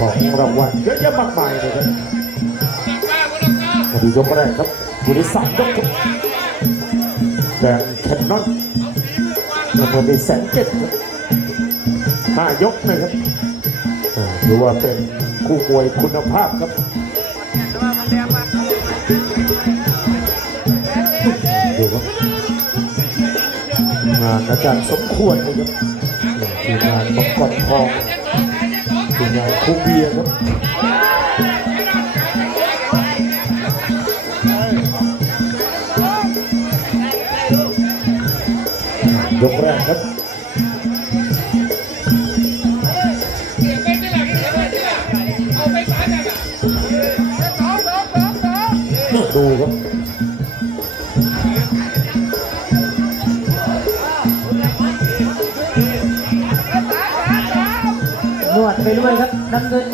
ของรางวัลเยอะแยะมากมายเลยครับมาดูยกแรกครับอยู่ในสามยกครับแดงแคนนอนรางวัลในแสนเจ็ดครับห้ายกนะครับอ่าถือว่าเป็นคู่มวยคุณภาพครับดูครับงานอาจารย์สมควรนะครับทีมงานมังกรทอง ทีมงานคูเบียร์ครับยกแรกครับดูครับ ไปด้วยครับน้ำเงิน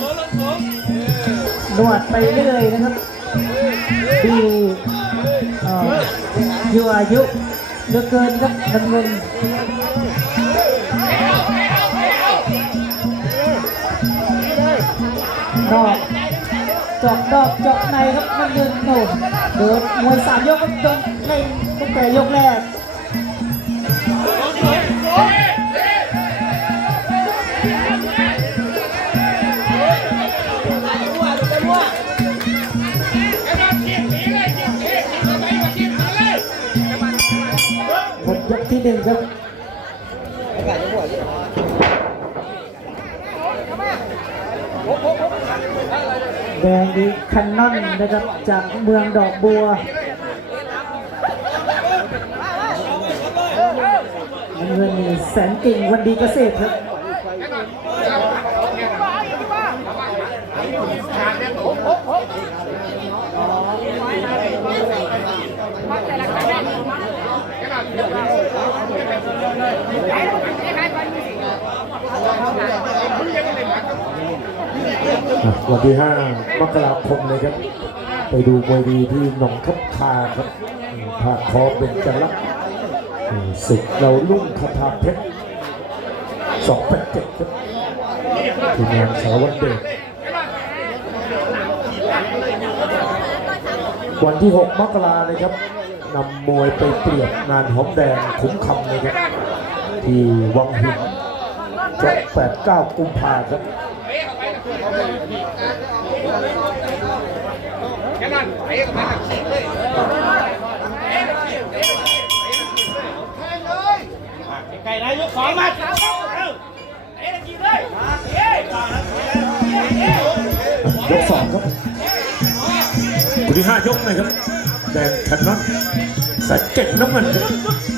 นวดไปเรื่อยนะครับดีเอ่อยั่วอายุเหลือเกินครับน้ำเงินนอกเจอกดอกเจอกในครับน้ำเงินโหนเดินมวยสามยกก็โดนในตั้งแต่ยกแรก หมดยกที่หนึ่งครับแดงดีคันนอนนะครับจากเมืองดอกบัวเงินแสนกิ่งวันดีเกษตรครับ วันที่ 5 มกราคมเลยครับ ไปดูมวยดีที่หนองคับคาครับภาคคอเป็นจันลักษณ์ศึกเราลุ่งคาถาเพชรสองแปดเจ็ดครับทีมงานสารวัตรเดชวันที่ 6 มกราเลยครับนำมวยไปเปรียบงานหอมแดงคุ้มคำเลยครับที่วังหินจะแปดเก้ากุมภาครับ ไก่นายกสองมาเอ้ยกินเลยเอ้ยยกสองครับคู่ที่ห้ายกเลยครับแดงแคนนอนสายเก่งน้ำเงินครับ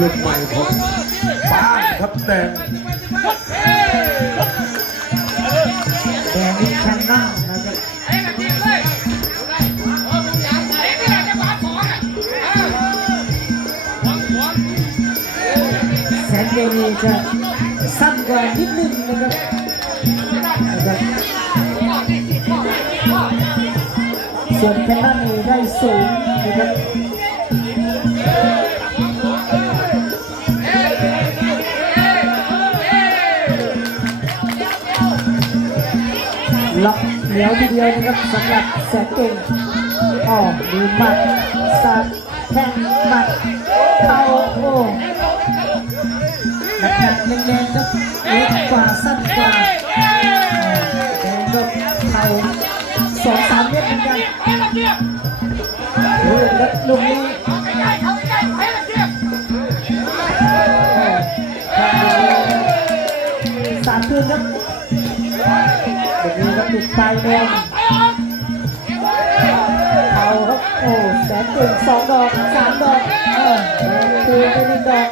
ลูกใหม่ของบ้านครับแดงแดงดีคันนอนนะครับแสนเดนีจะสั้นกว่านิดนึงนะครับส่วนแคนนอนนี่ได้สูงนะครับ ล็อกเหนียวทีเดียวนะครับสำหรับแสนเก่งอ๋อมีหมัดสับแทงหมัดเข่าโอ้หนักหนักแน่นๆครับเล็กกว่าสั้นกว่าแดงก็เข่าสองสามเมตรเหมือนกันเรื่องครับลุงนี้สามคืนครับเดี๋ยวนี้ ติดไฟแดงเอาครับโอ้แสนเก่งสองดอกสามดอกเออแดงตีไปหนึ่งดอก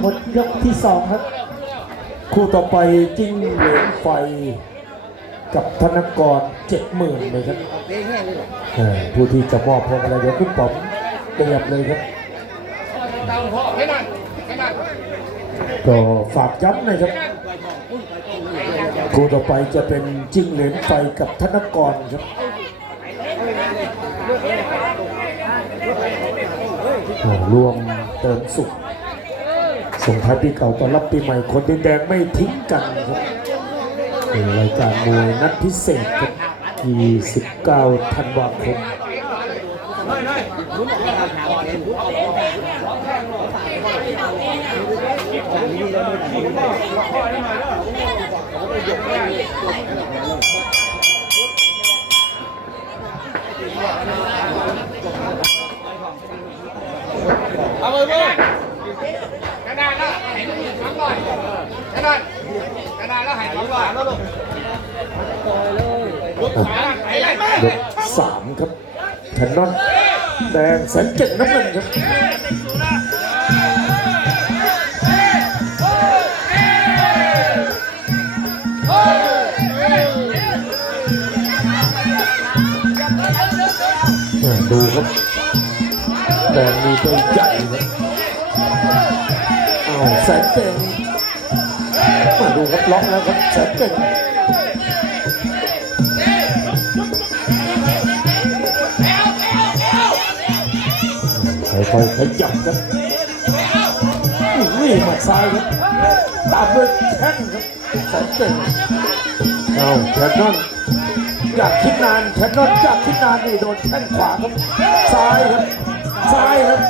หมดยกที่สองครับ คู่ต่อไปจิ้งเหลนไฟกับธนกรเจ็ดหมื่นเลยครับผู้ที่จะมอบพวงอะไรเดี๋ยวคุณป๋อมเตรียมเลยครับ ก็ฝากย้ำนะครับคู่ต่อไปจะเป็นจิ้งเหลนไฟกับธนกรครับอ่ารวมเติมสุขส่งท้ายปีเก่าตอนรับปีใหม่คนดินแดงไม่ทิ้งกันครับในรายการมวยนัดพิเศษครับ29ธันวาคม เอามือมืกระดาษแล้วเห็นสองร้อยกระดาษกระดาษแล้วหายสองร้อยแล้วลูกลูกขวาไหนไหนมายกสามครับแคนนอนแดงแสนเจ็ดน้ำเงินครับอ่าดูครับ แดงมีตัวใหญ่ครับอ้าวแสนเก่งมาดูครับล็อกแล้วครับแสนเก่งค่อยๆขยับครับนี่หมัดซ้ายครับตามด้วยแข้งครับแสนเก่งเอาแคนนอนอยากคิดนานแคนนอนอยากคิดนานนี่โดนแข้งขวาครับซ้ายครับ ซ้ายครับ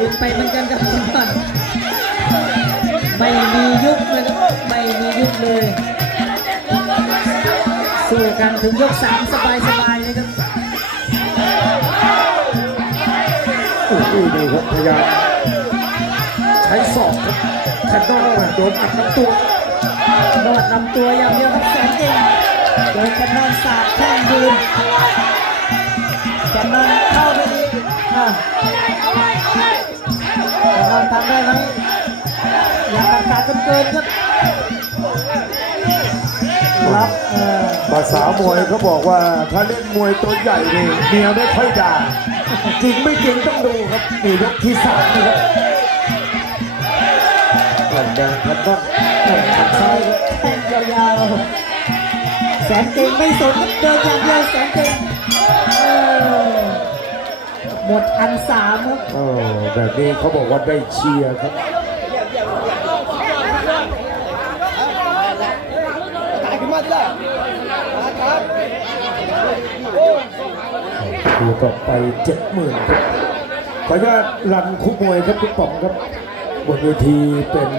ยุบไปเหมือนกันกับคุณปันไม่มียุบเลยครับไม่มียุบเลยสู้กันถึงยกสามสบายสบายๆเลยครับโอ้โหนี่ครับพยายามใช้ศอกครับแคนนอนน่ะโดนอัดทั้งตัวนวดลำตัวอย่างเดียวครับแสนเก่งโดยแคนนอนสาดแข้งยืน แคนนอนเข้าไปดีอะแคนนอนทำได้ไหมอย่าตัดขาดจนเกินครับรับเออภาษามวยเขาบอกว่าถ้าเล่นมวยตัวใหญ่นี่เมียไม่ค่อยด่าจริงไม่จริงต้องดูครับนี่ยกที่สามนี่ครับแดงแดงครับก็แข่งขันซ้ายแทงยาวๆแสนเก่งไม่สนครับเดินอย่างเดียวแสนเก่ง หมดอันสามครับเออแบบนี้เขาบอกว่าได้เชียร์ครับคือต่อไปเจ็ดหมื่นครับขออนุญาตรันคู่มวยครับพี่ป๋องครับ บนเวทีเป็น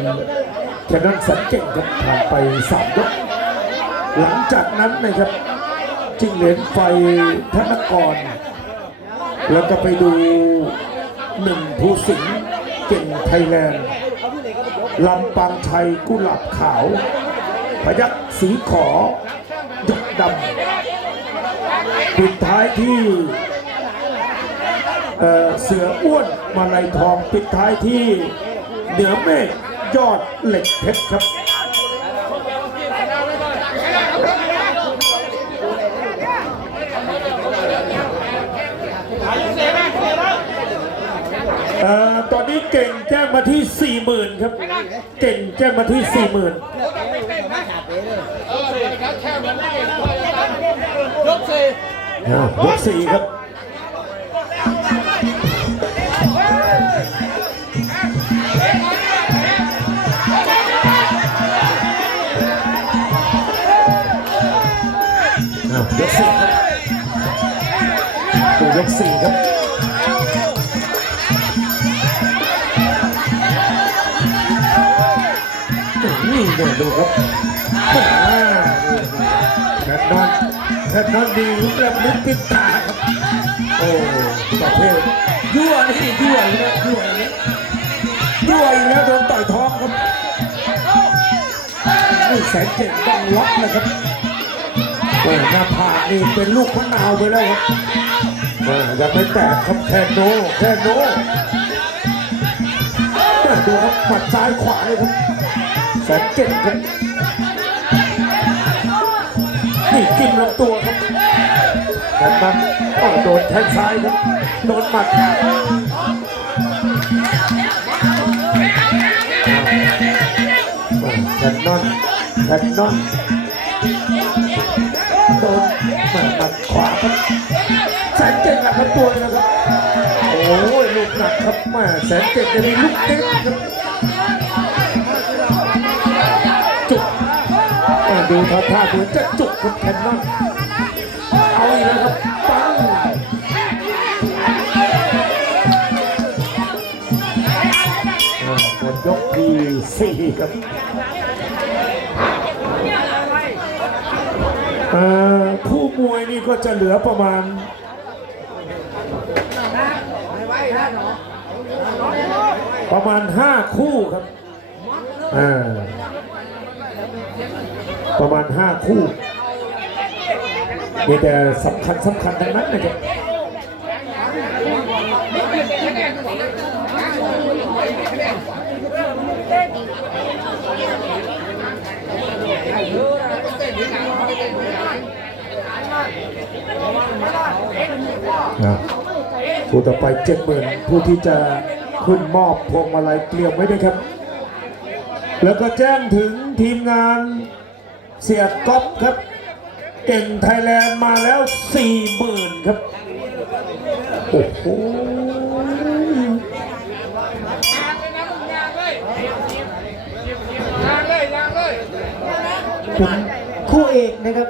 แคนนอนสันเก่งครับผ่านไปสามยกหลังจากนั้นนะครับจิงเหลนไฟธนกร แล้วก็ไปดูหนึ่งภูสิงห์เก่งไทยแลนด์ลำปางชัยกุหลาบขาว พยักสีขอหยกดำปิดท้ายที่เเสืออ้วนมาลัยทองปิดท้ายที่เหนือเมฆยอดเหล็กเพชรครับ อายุเสียแม่เสียแล้ว เอ่อตอนนี้ เก่งแจ้งมาที่40,000ครับ เก่งแจ้งมาที่40,000เออครับแค่มันไม่เก่งพอจะตันยกสี่อ่ายกสี่ครับอ่ายกสี่ครับตัวยกสี่ครับ เนี่ยดูครับแคทนอนแคทนอนดีแล้วนึกติดตาครับ โอ้ประเภทยั่วนี่ยั่วอีกแล้วยั่วแล้วยั่วอีกแล้วโดนต่อยท้องครับนี่แสนเก่งต้องล็อกเลยครับโอ้หน้าผากนี่เป็นลูกมะนาวไปแล้วครับอ่ายังไม่แตกครับแค่โนแค่โนดูครับหมัดซ้ายขวาเลยครับ แสนเจ็ดครับนี่กินลงตัวครับแต่มันต้องโดนแทงซ้ายครับ โดนหมัดแทนนอนแทนนอนโดนหมัดขวาครับแสนเจ็ดหนักตัวนะครับ โอ้ยลูกหนักครับแม่แสนเจ็ดจะมีลูกเต็มครับ ดูท่าท่าเหมือนจะจุกครับแคนนอนเอาอีกแล้วครับปังหมดยกที่สี่ครับคู่มวยนี่ก็จะเหลือประมาณประมาณห้าคู่ครับอ่า ประมาณห้าคู่มีแต่สำคัญสำคัญทั้งนั้นนะครับนะผู้ต่อไปเจ็ดหมื่นผู้ที่จะขึ้นมอบพวงมาลัยเตรียมไว้ด้วยครับ แล้วก็แจ้งถึงทีมงาน เสียก๊อฟครับ เก่งไทยแลนด์มาแล้วสี่หมื่นครับ โอ้โหเป็นคู่เอกนะครับ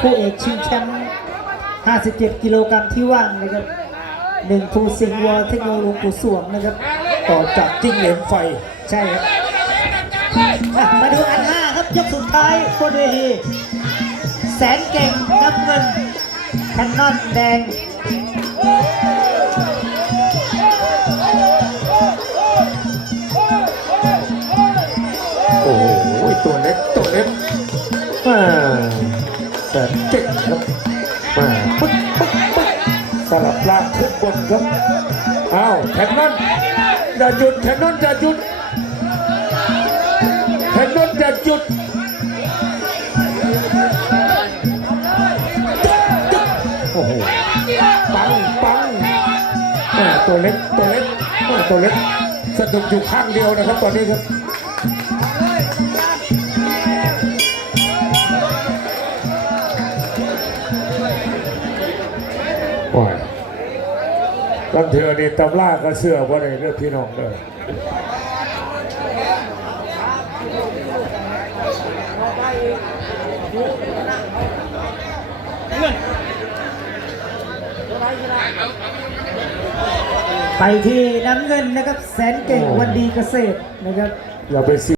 คู่เอกชิงแชมป์57 กิโลกรัมที่ว่างนะครับหนึ่งภูสิงห์วอเทคโนโลยีสวงนะครับ ต่อจากจิ้งเหลนไฟ ใช่ครับ มาดูอันห้ ยกสุดท้ายบนเวทีแสนเก่งน้ำเงินแคนนอนแดงโอ้โหตัวเล็กตัวเล็กมาแสนเก่งครับมาปึ๊กปึ๊กปึ๊กสลับล่างขึ้นบนครับอ้าวแคนนอนอย่าหยุดแคนนอนอย่าหยุดแคนนอนอย่าหยุด โอ้โห ปังปังแม่ตัวเล็กตัวเล็กแม่ตัวเล็กสะดุดอยู่ข้างเดียวนะครับตอนนี้ครับโอ้ยตั้งเถื่อนี่ตำล่ากระเสือว่าในเรื่องพี่น้องเลย ไปที่น้ำเงินนะครับ แสนเก่งวันดีเกษตรนะครับ อย่าไป